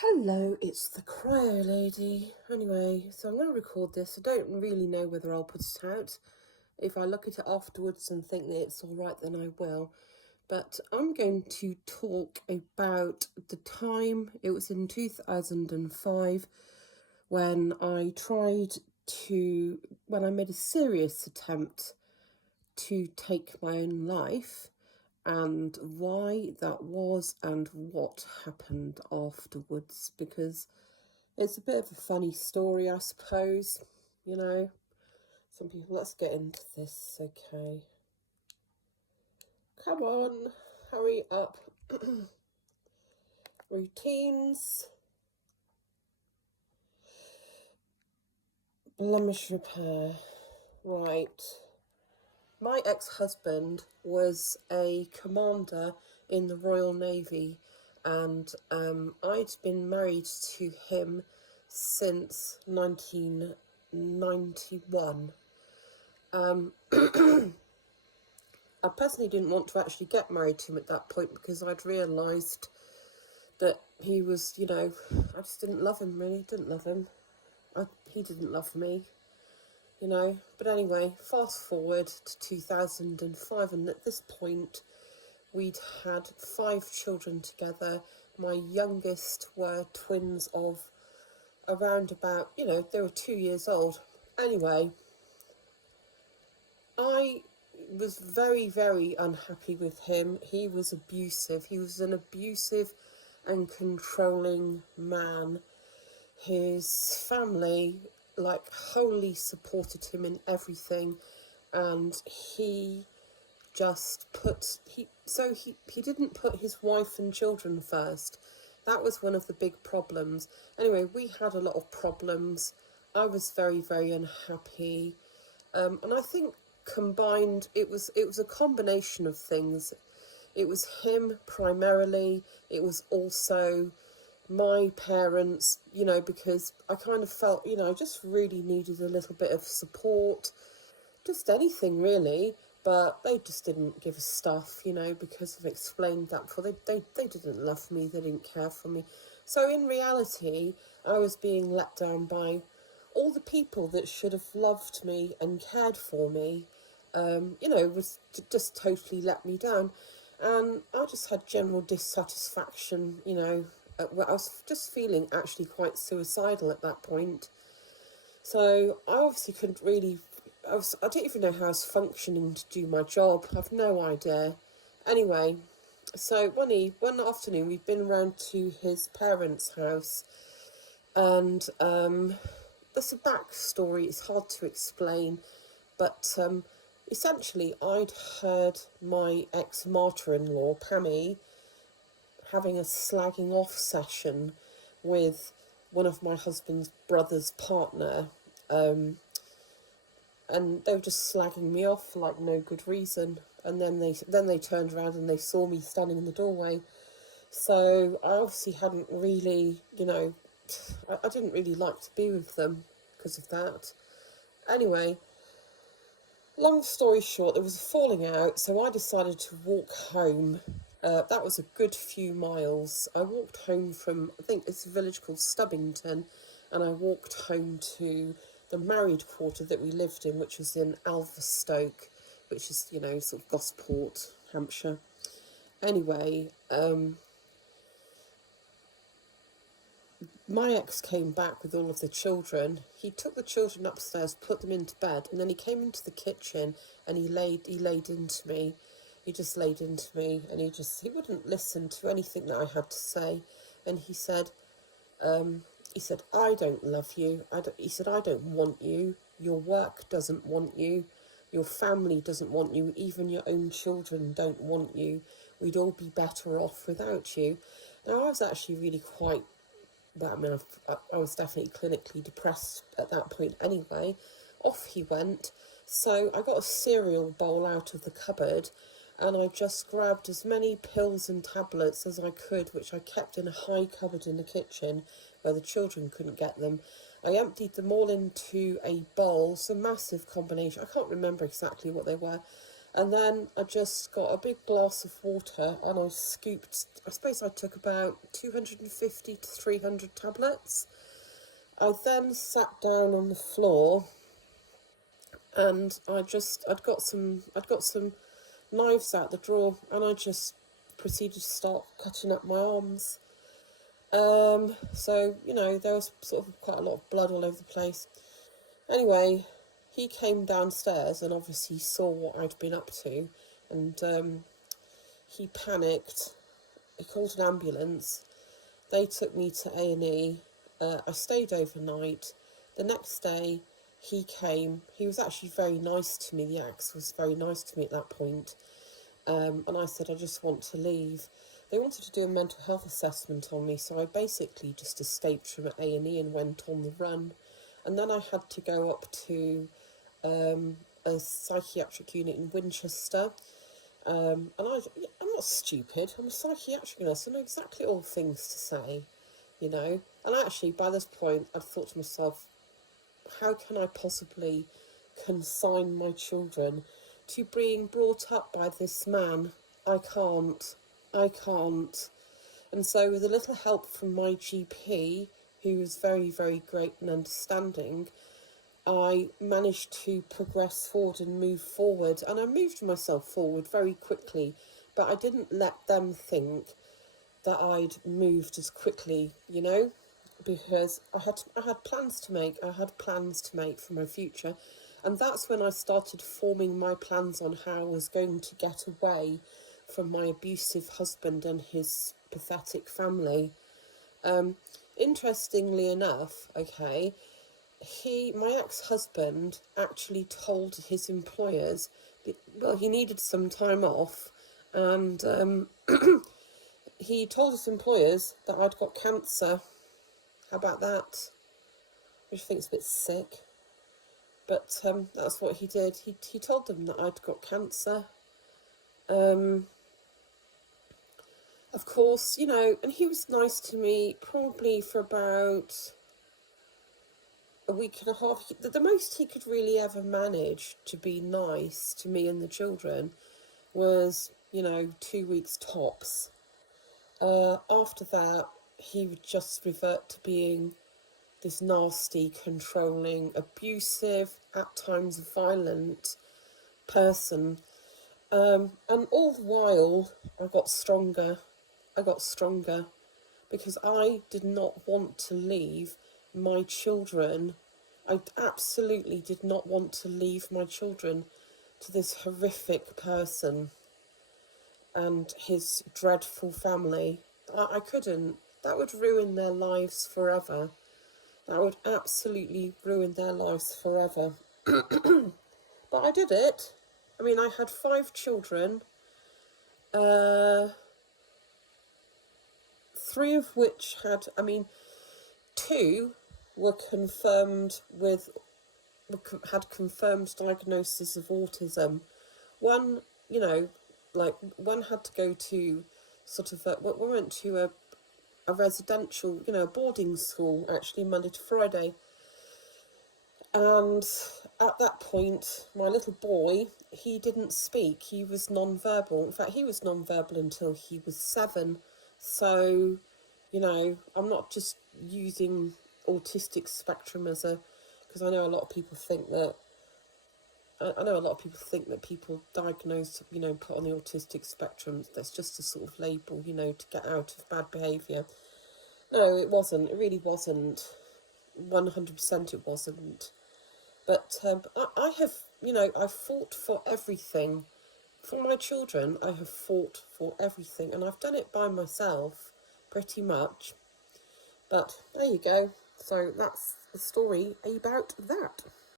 Hello, it's the Cryo Lady. Anyway, so I'm going to record this. I don't really know whether I'll put it out. If I look at it afterwards and think that it's alright, then I will. But I'm going to talk about the time, it was in 2005, when I made a serious attempt to take my own life, and why that was and what happened afterwards, because it's a bit of a funny story, I suppose. Some people, let's get into this, okay? Come on, hurry up. Routines. Blemish repair. Right. My ex-husband was a commander in the Royal Navy, and I'd been married to him since 1991. I personally didn't want to actually get married to him at that point because I'd realised that he was, I just didn't love him, really. Didn't love him. He didn't love me. But anyway, fast forward to 2005, and at this point we'd had 5 children together. My youngest were twins of around about, they were 2 years old. Anyway, I was very, very unhappy with him. He was abusive. He was an abusive and controlling man. His family wholly supported him in everything, and he didn't put his wife and children first. That was one of the big problems. Anyway, we had a lot of problems. I was very, very unhappy, and I think combined, it was a combination of things. It was him primarily. It was also my parents, because I kind of felt, I just really needed a little bit of support, just anything really, but they just didn't give a stuff, because I've explained that before. They didn't love me, they didn't care for me. So in reality, I was being let down by all the people that should have loved me and cared for me, was just totally let me down. And I just had general dissatisfaction, I was just feeling actually quite suicidal at that point. So I obviously couldn't really, I don't even know how I was functioning to do my job. I've no idea. Anyway, so one afternoon we've been around to his parents' house, and there's a backstory. It's hard to explain, but essentially I'd heard my ex-martyr-in-law, Pammy, having a slagging off session with one of my husband's brother's partner, and they were just slagging me off for no good reason. And then they turned around and they saw me standing in the doorway. So I obviously hadn't really, I didn't really like to be with them because of that. Anyway, long story short, there was a falling out, so I decided to walk home. That was a good few miles. I walked home from, I think it's a village called Stubbington, and I walked home to the married quarter that we lived in, which was in Alverstoke, which is, sort of Gosport, Hampshire. Anyway, my ex came back with all of the children. He took the children upstairs, put them into bed, and then he came into the kitchen and he laid into me. He just laid into me, and he wouldn't listen to anything that I had to say. And he said, I don't love you. He said, I don't want you. Your work doesn't want you. Your family doesn't want you. Even your own children don't want you. We'd all be better off without you. Now, I was actually really quite, I was definitely clinically depressed at that point anyway. Off he went. So I got a cereal bowl out of the cupboard, and I just grabbed as many pills and tablets as I could, which I kept in a high cupboard in the kitchen where the children couldn't get them. I emptied them all into a bowl, some massive combination. I can't remember exactly what they were. And then I just got a big glass of water and I scooped, I suppose I took about 250 to 300 tablets. I then sat down on the floor and I'd got some knives out the drawer and I just proceeded to start cutting up my arms. So, you know, there was sort of quite a lot of blood all over the place. Anyway, he came downstairs and obviously saw what I'd been up to, and he panicked. He called an ambulance. They took me to A&E. I stayed overnight. The next day, he came. He was actually very nice to me. The ex was very nice to me at that point. And I said, I just want to leave. They wanted to do a mental health assessment on me, so I basically just escaped from A&E and went on the run. And then I had to go up to a psychiatric unit in Winchester. And I'm not stupid. I'm a psychiatric nurse. I know exactly all things to say, you know. And actually, by this point, I'd thought to myself, how can I possibly consign my children to being brought up by this man? I can't. I can't. And so, with a little help from my GP, who was very, very great and understanding, I managed to progress forward and move forward. And I moved myself forward very quickly, but I didn't let them think that I'd moved as quickly, you know, because I had plans to make. I had plans to make for my future. And that's when I started forming my plans on how I was going to get away from my abusive husband and his pathetic family. Interestingly enough, okay, my ex-husband actually told his employers, well, he needed some time off, and he told his employers that I'd got cancer. How about that? Which I think is a bit sick. But that's what he did. He told them that I'd got cancer. Of course, you know, and he was nice to me probably for about a week and a half. The most he could really ever manage to be nice to me and the children was, you know, 2 weeks tops. After that, he would just revert to being this nasty, controlling, abusive, at times violent person. And all the while, I got stronger. I got stronger because I did not want to leave my children. I absolutely did not want to leave my children to this horrific person and his dreadful family. I couldn't. That would ruin their lives forever. That would absolutely ruin their lives forever. But I did it. I mean, I had 5 children, 3 of which had, 2 were confirmed had confirmed diagnosis of autism. One, you know, like, one had to go to sort of, we went to a residential, you know, a boarding school, actually, Monday to Friday. And at that point, my little boy, he didn't speak. He was non-verbal. In fact, he was non-verbal until he was 7. So, you know, I'm not just using autistic spectrum as a, because I know a lot of people think that, people diagnosed, you know, put on the autistic spectrum, that's just a sort of label, you know, to get out of bad behaviour. No, it wasn't. It really wasn't. 100% it wasn't. But I have, you know, I've fought for everything. For my children, I have fought for everything. And I've done it by myself, pretty much. But there you go. So that's the story about that.